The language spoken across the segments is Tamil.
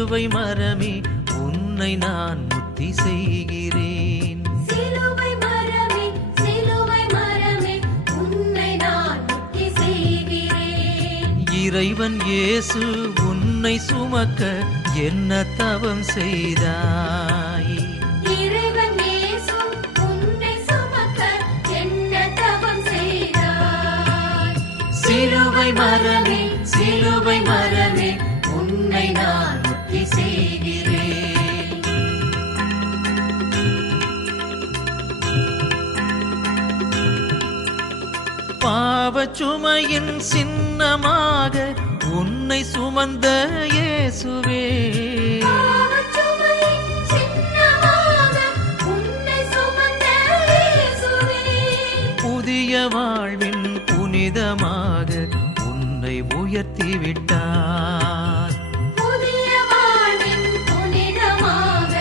சிலுவை மரமே உன்னை நான் முத்தி செய்கிறேன். சிலுவை மரமே சிலுவை மரமே உன்னை நான் முத்தி செய்கிறேன். இறைவன் இயேசு உன்னை சுமக்க என்ன தவம் செய்தாய்? இறைவன் இயேசு உன்னை சுமக்க என்ன தவம் செய்தாய்? சிலுவை மரமே சிலுவை மரமே உன்னை நான் முத்தி செய்கிறேன். பாவச்சுமையின் சின்னமாக உன்னை சுமந்த இயேசுவே, பாவச்சுமையின் சின்னமாக உன்னை சுமந்த இயேசுவே, புதிய வாழ்வின் புனிதமாக உன்னை உயர்த்தி விட்டார். புதிய வாழ்வின் புனிதமாக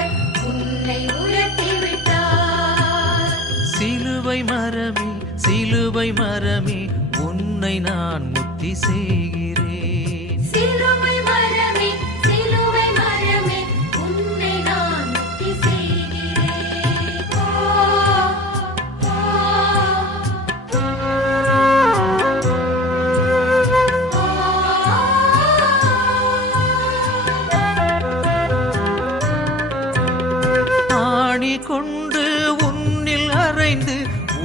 உன்னை உயர்த்தி விட்டார். சிலுவை மரமே சிலுவை மரமே உன்னை நான் முத்தி செய்கிறேன். சிலுவை மரமே சிலுவை மரமே உன்னை நான் முத்தி செய்கிறேன். ஆணி கொண்டு உன்னில் அறைந்து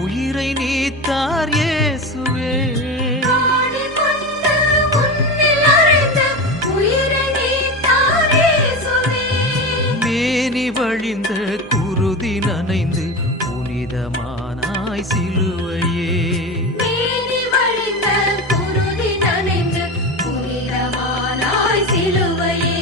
உயிரை நீத்தார் இயேசுவே, ஆணிக்கொண்டு உன்னில் அறைந்து உயிரை நீத்தார் இயேசுவே, மேனி வழிந்த குருதி நனைந்து புனிதமானாய் சிலுவையே. மேனி வழிந்த குருதி நனைந்து புனிதமானாய் சிலுவையே.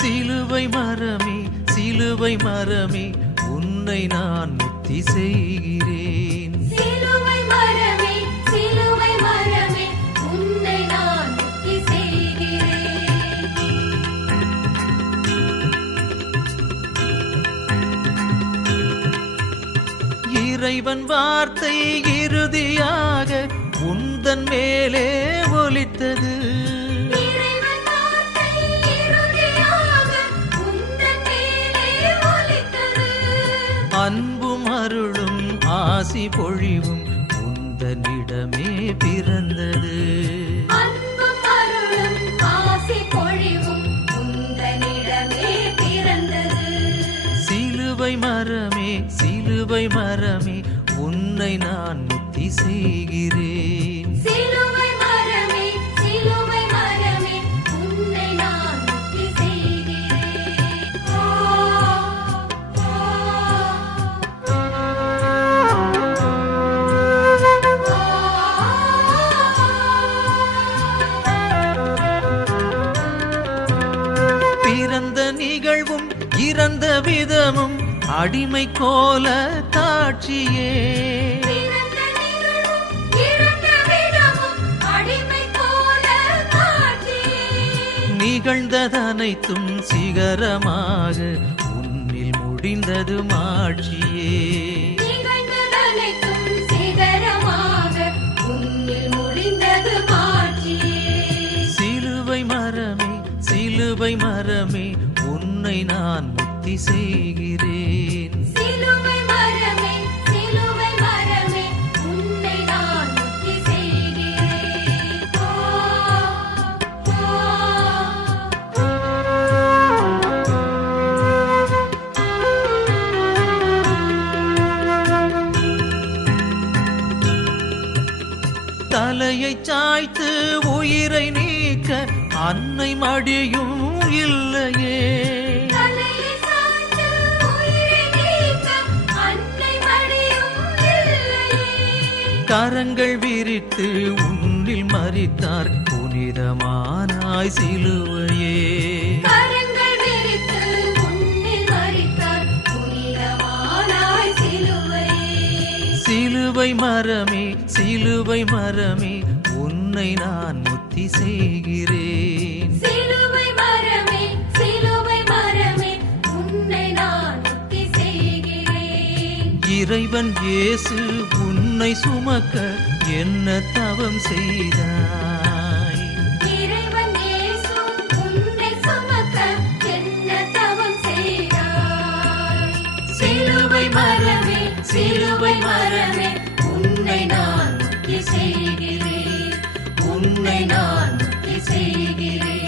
சிலுவை மரமே சிலுவை மரமே உன்னை நான் முத்தி செய்கிறேன். சிலுவை மரமே சிலுவை மரமே உன்னை நான் முத்தி செய்கிறேன். இறைவன் வார்த்தை இறுதியாக உந்தன் மேலே ஒலித்தது. இறைவன் வார்த்தை இறுதியாக உந்தன் மேலே ஒலித்தது. அன்பும் அருளும் ஆசி பொழிவும் உந்தனிடமே பிறந்தது. அன்பும் அருளும் ஆசி பொழிவும் உந்தனிடமே பிறந்தது. சிலுவை மரமே சிலுவை மரமே உன்னை நான் முத்தி செய்கிறேன். சிலுவை மரமே சிலுவை மரமே உன்னை நான் முத்தி செய்கிறேன். பிறந்த நிகழ்வும் இறந்த விதமும் அடிமை கோல காட்சியே. பிறந்த நிகழ்வும் இறந்த விதமும் அடிமை போல காட்சியே. நிகழ்ந்ததனைத்தும் சிகரமாக உன்னில் முடிந்தது மாட்சியே. நிகழ்ந்ததனைத்தும் சிகரமாக உன்னில் முடிந்தது மாட்சியே. சிலுவை மரமே சிலுவை மரமே உன்னை நான் முத்தி செய்கிறேன். சிலுவை மரமே சிலுவை மரமே உன்னை நான் முத்தி செய்கிறேன். தலையை சாய்த்து உயிரை நீக்க அன்னை மடியும் இல்லையே. தலையை சாய்த்து உயிரை நீக்க அன்னை மடியும் இல்லையே. கரங்கள் விரித்து உன்னில் மறித்தார் புனிதமானாய் சிலுவையே. கரங்கள் விரித்து உன்னில் மரித்தார் புனிதமானாய் சிலுவையே. சிலுவை மரமே சிலுவை மரமே உன்னை நான் முத்தி செய்கிறேன். சிலுவை மரமே சிலுவை மரமே உன்னை நான் முத்தி செய்கிறேன். இறைவன் இயேசு உன்னை சுமக்க என்ன தவம் செய்தாய்? இறைவன் இயேசு உன்னை சுமக்க நான் முக்தி செய்கிறேன்